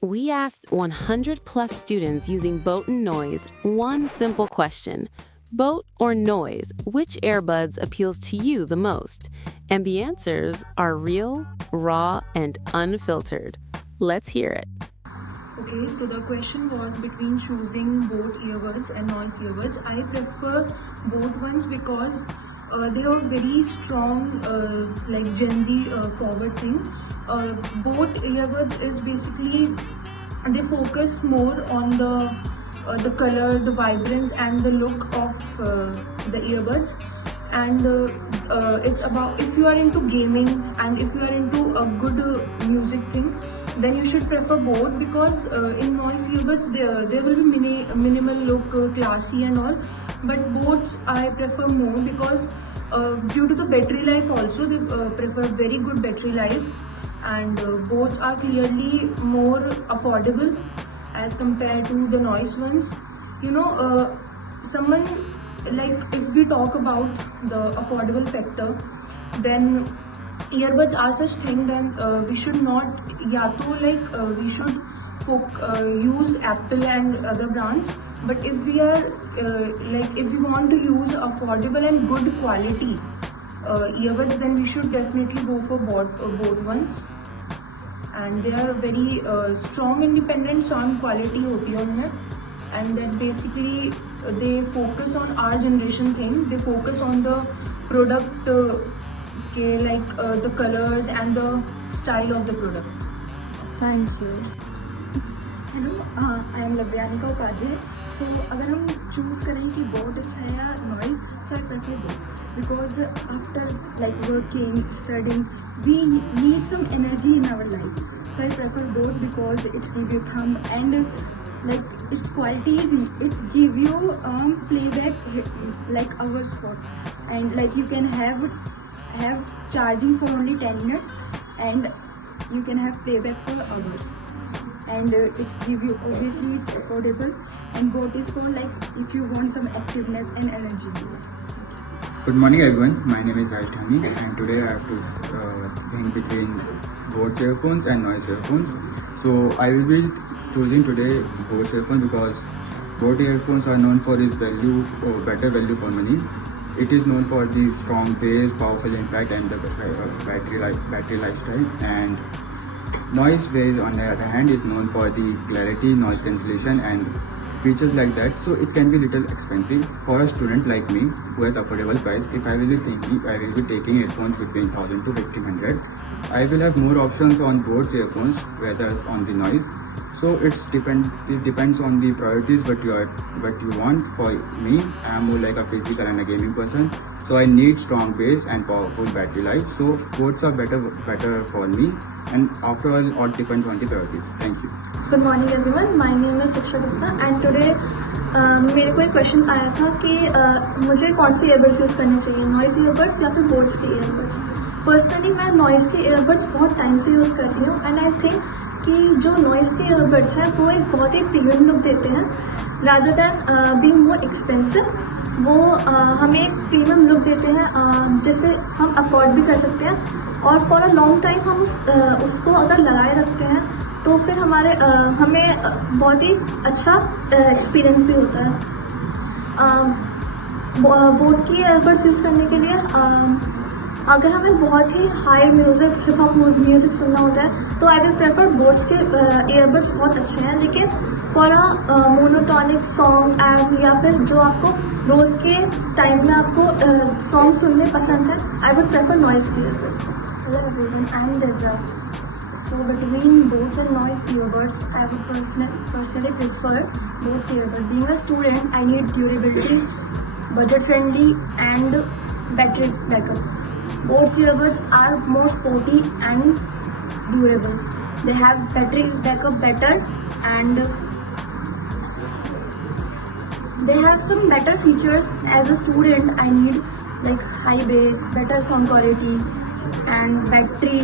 We asked 100 plus students using Boat and Noise one simple question: Boat or noise, which earbuds appeals to you the most? And the answers are real, raw, and unfiltered. Let's hear it. Okay, so the question was between choosing boat earbuds and noise earbuds. I prefer boat ones because they have very strong, like Gen Z forward thing. Boat earbuds is basically they focus more on the color, the vibrance, and the look of the earbuds. And it's about if you are into gaming and if you are into a good music thing, then you should prefer both because in noise earbuds there will be minimal look, classy and all. But boats I prefer more because due to the battery life also they prefer very good battery life, and boats are clearly more affordable as compared to the noise ones. You know, someone like if we talk about the affordable factor, then earbuds are such thing, then we should not we should use Apple and other brands. But if we are if we want to use affordable and good quality earbuds, then we should definitely go for both ones. And they are very strong independent sound quality होती है उनमें, and that basically they focus on our generation thing. They focus on the product the colors and the style of the product. Thank you. Hello, I am Lavyanika Upadhyay. So अगर हम choose करें कि boAt अच्छा है या Noise, so I prefer boAt because after like working studying we need some energy in our life. So I prefer boAt because it's give you them and like its quality is it give you playback like hours for, and like you can have charging for only 10 minutes and you can have playback for hours, and it's give you, obviously it's affordable, and boat is for like if you want some activeness and energy. Good morning everyone, my name is Aishtani and today I have to think between Bose earphones and noise earphones. So I will be choosing today Bose earphones because Bose earphones are known for its value or better value for money. It is known for the strong bass, powerful impact and the battery lifestyle. And noise waves on the other hand is known for the clarity, noise cancellation and features like that. So it can be little expensive for a student like me who has affordable price. If I will be taking headphones between 1000 to 1500, I will have more options on Bose earphones whether on the noise. So it depends on the priorities what you want. For me, I am more like a physical and a gaming person, so I need strong bass and powerful battery life. So both are better for me, and after all depends on the priorities. Thank you. Good morning everyone, my name is Shiksha Gupta and today मेरे को एक question आया था कि मुझे कौन सी earbuds use करने चाहिए, नॉइस ईयरबड्स या फिर बोट्स के ईयरबड्स. पर्सनली मैं नॉइस के ईयरबड्स बहुत टाइम से यूज़ कर रही हूँ, एंड आई थिंक कि जो नॉइस के ईयरबड्स हैं वो एक बहुत ही प्रीमियम लुक देते हैं rather than being more expensive. वो हमें एक प्रीमियम लुक देते हैं जिससे हम अफोर्ड भी कर सकते हैं, और फॉर अ लॉन्ग टाइम हम उसको अगर लगाए रखते हैं तो फिर हमें बहुत ही अच्छा एक्सपीरियंस भी होता है. बोट की ईयरबड्स यूज़ करने के लिए अगर हमें बहुत ही high music, hip hop music सुनना होता है तो आई विल प्रेफर बोट्स के ईयरबड्स बहुत अच्छे हैं. लेकिन for a monotonic song and या फिर जो आपको रोज़ के टाइम में आपको सॉन्ग सुनने पसंद है, आई वुड प्रेफर नॉइस के earbuds. Hello everyone, I am Devra. So between Bose and noise earbuds, I would personally prefer Bose earbud. Being a student, I need durability, budget friendly and battery backup. Bose earbuds are more sporty and durable. They have battery backup better and they have some better features. As a student, I need like high bass, better sound quality and battery.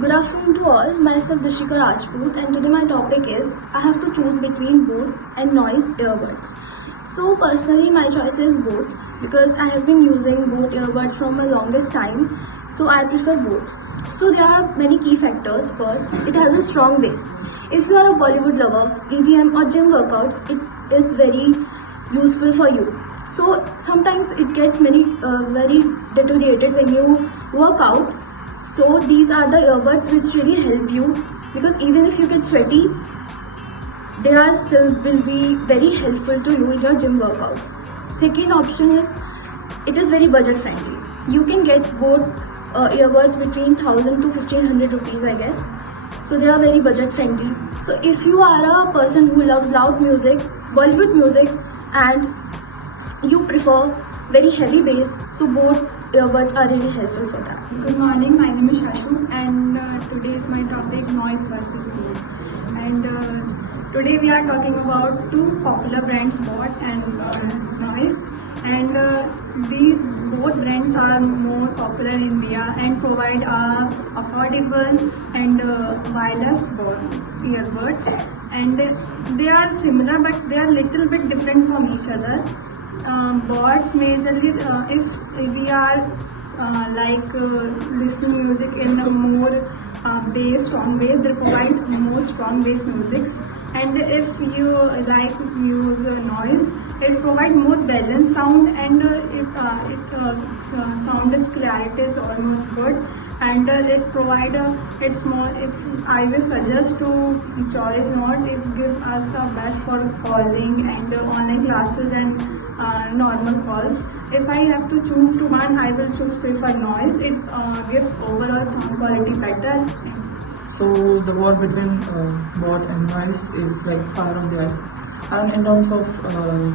Good afternoon to all, myself Dishika Rajput, and today my topic is I have to choose between both and noise earbuds. So personally my choice is both because I have been using both earbuds from the longest time, so I prefer both. So there are many key factors. First, it has a strong bass. If you are a Bollywood lover, EDM or gym workouts, it is very useful for you. So sometimes it gets very deteriorated when you work out. So these are the earbuds which really help you, because even if you get sweaty, they are still will be very helpful to you in your gym workouts. Second option is, it is very budget friendly. You can get both earbuds between 1000 to 1500 rupees, I guess. So they are very budget friendly. So if you are a person who loves loud music, Bollywood music, and you prefer very heavy bass, so both earbuds are really helpful for that. Good morning, my name is Shashu, and today is my topic noise versus boat. And today we are talking about two popular brands, Boat and Noise. And these both brands are more popular in India and provide affordable and wireless earbuds. And they are similar, but they are little bit different from each other. Bots majorly, if we are listening music in a more strong bass, they provide more strong bass musics. And if you like use noise, it provides more balanced sound, and sound is clarity is almost good, and it provide it's more. If I will suggest to choice not is give us the best for calling and online classes and normal calls. If I have to choose to one, I will prefer noise. It gives overall sound quality better. So the war between bot and noise is like fire on the ice. And in terms of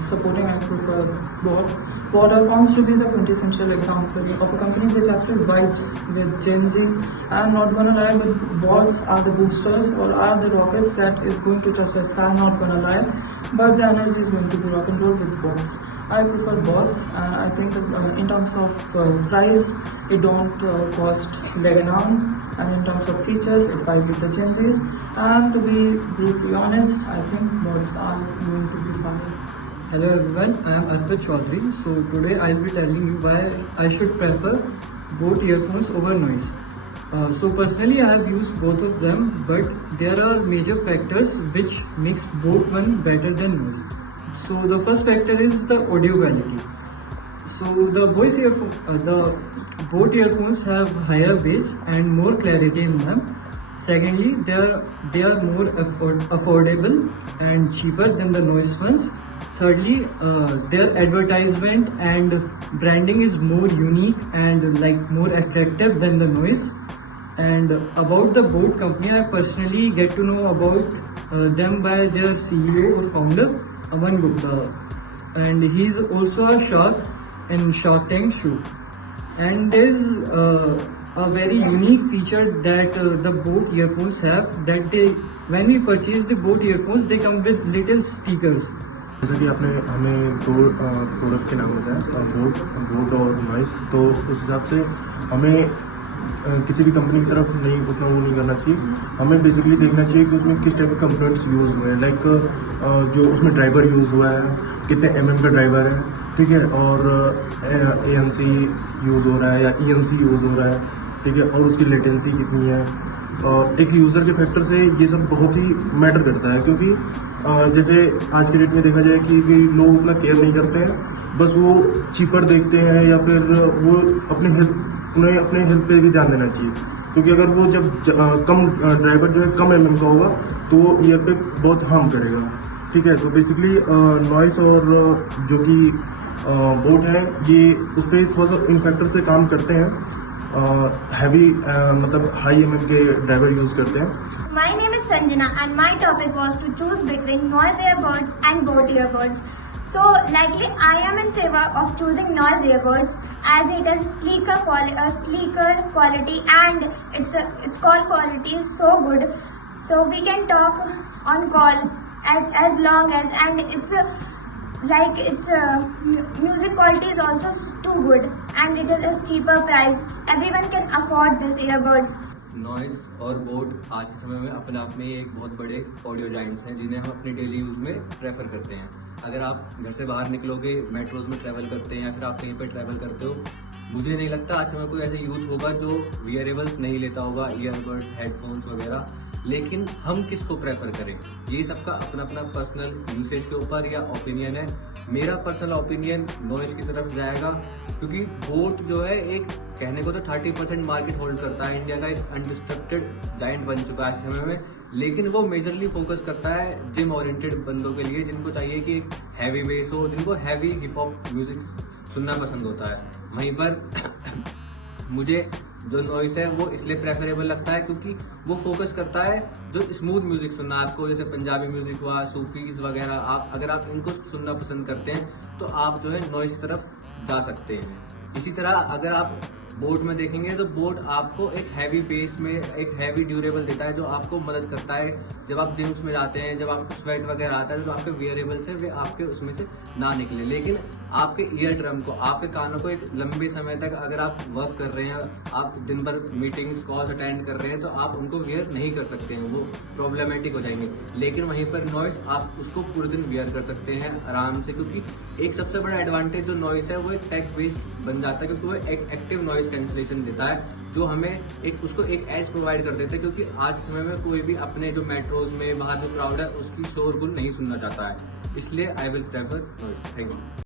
supporting, I prefer bot. Bot are found to be the quintessential example of a company which actually vibes with Gen Z. I'm not gonna lie, but bots are the boosters or are the rockets that is going to touch the sky. I'm not gonna lie, but the energy is going to be rock and roll with bots. I prefer bots, and I think in terms of price, it don't cost leg and arm. And in terms of features, it vibes with the Gen Zs. And to be brutally honest, I think bots are going to be fine. Hello everyone, I am Arpit Chaudhary. So today I will be telling you why I should prefer both earphones over noise. So personally I have used both of them, but there are major factors which makes both one better than noise. So the first factor is the audio quality. So the both earphones have higher bass and more clarity in them. Secondly, they are more affordable and cheaper than the noise ones. Thirdly, their advertisement and branding is more unique and more attractive than the noise. And about the Boat company, I personally get to know about them by their CEO or founder, Aman Gupta, and he's also a shark in Shark Tank show. And there's a very unique feature that the Boat earphones have, that when we purchase the Boat earphones, they come with little stickers. जैसा कि आपने हमें दो product के नाम बताया, boat और noise, तो उस हिसाब से हमें किसी भी कंपनी की तरफ उतना वो नहीं करना चाहिए. हमें बेसिकली देखना चाहिए कि उसमें किस टाइप के कंपोनेंट्स यूज़ हुए हैं, जो उसमें ड्राइवर यूज़ हुआ है, कितने mm का ड्राइवर है, ठीक है, और ANC यूज़ हो रहा है या ENC यूज़ हो रहा है, ठीक है, और उसकी लेटेंसी कितनी है. एक यूज़र के फैक्टर से ये सब बहुत ही मैटर करता है, क्योंकि जैसे आज के डेट में देखा जाए कि लोग उतना केयर नहीं करते हैं, बस वो चीपर देखते हैं, या फिर वो उन्हें अपने हेल्थ पे भी ध्यान देना चाहिए, क्योंकि अगर वो जब कम ड्राइवर जो है कम mm का होगा तो वो ईयर पे बहुत हार्म करेगा, ठीक है. तो बेसिकली नॉइस और जो कि बोट है, ये उस पर थोड़ा सा इन फैक्टर से काम करते हैं. हैवी मतलब हाई mm के ड्राइवर यूज़ करते हैं. My name is Sanjana and my topic was to choose between noise earbuds and Boat earbuds. So likely I am in favor of choosing noise earbuds as it has sleeker quality and its call quality is so good. So we can talk on call as long as, and its music quality is also too good, and it is a cheaper price. Everyone can afford this earbuds. Noise और boat आज के समय में अपने आप में एक बहुत बड़े ऑडियो जाइंट्स हैं जिन्हें हम अपने डेली यूज़ में प्रेफर करते हैं. अगर आप घर से बाहर निकलोगे, मेट्रोज में ट्रैवल करते हैं या फिर आप कहीं पर ट्रैवल करते हो, मुझे नहीं लगता आज समय कोई ऐसे यूथ होगा जो वियरेबल्स नहीं लेता होगा, ईयरबड्स, हेडफोन्स वगैरह। लेकिन हम किसको प्रेफर करें, ये सबका अपना अपना पर्सनल यूसेज के ऊपर या ओपिनियन है। मेरा पर्सनल ओपिनियन नॉइस की तरफ जाएगा, क्योंकि बोट जो है एक कहने को तो 30% मार्केट होल्ड करता है, इंडिया का एक अनडिस्ट्रक्टेड जाइंट बन चुका है आज समय में। लेकिन वो मेजरली फोकस करता है जिम ओरिएंटेड बंदों के लिए, जिनको चाहिए कि एक हैवी बेस हो, जिनको हैवी हिप हॉप म्यूजिक सुनना पसंद होता है। वहीं पर मुझे जो नॉइस है वो इसलिए प्रेफरेबल लगता है क्योंकि वो फोकस करता है जो स्मूथ म्यूजिक सुनना आपको, जैसे पंजाबी म्यूजिक हुआ, सूफीज वगैरह। आप अगर आप इनको सुनना पसंद करते हैं तो आप जो है नॉइस की तरफ जा सकते हैं। इसी तरह अगर आप बोट में देखेंगे तो बोट आपको एक हैवी बेस में एक हैवी ड्यूरेबल देता है, जो आपको मदद करता है जब आप जिम्स में जाते हैं, जब आपको स्वेट वगैरह आता है तो आपके वियरेबल से वे आपके उसमें से ना निकले। लेकिन आपके ईयर ड्रम को, आपके कानों को एक लंबे समय तक अगर आप वर्क कर रहे हैं, आप दिन भर मीटिंग्स कॉल्स अटेंड कर रहे हैं, तो आप उनको वियर नहीं कर सकते हैं, वो प्रॉब्लमेटिक हो जाएंगे। लेकिन वहीं पर नॉइस आप उसको पूरे दिन वियर कर सकते हैं आराम से, क्योंकि एक सबसे बड़ा एडवांटेज जो नॉइस है वो एक टेक बेस्ड बन जाता है, क्योंकि वो एक एक्टिव नॉइस कैंसिलेशन देता है, जो हमें एक उसको एक एज प्रोवाइड कर देता है। क्योंकि आज समय में कोई भी अपने जो मेट्रोज में बाहर जो क्राउड है उसकी शोरगुल नहीं सुनना चाहता है, इसलिए आई will prefer noise. Thank you.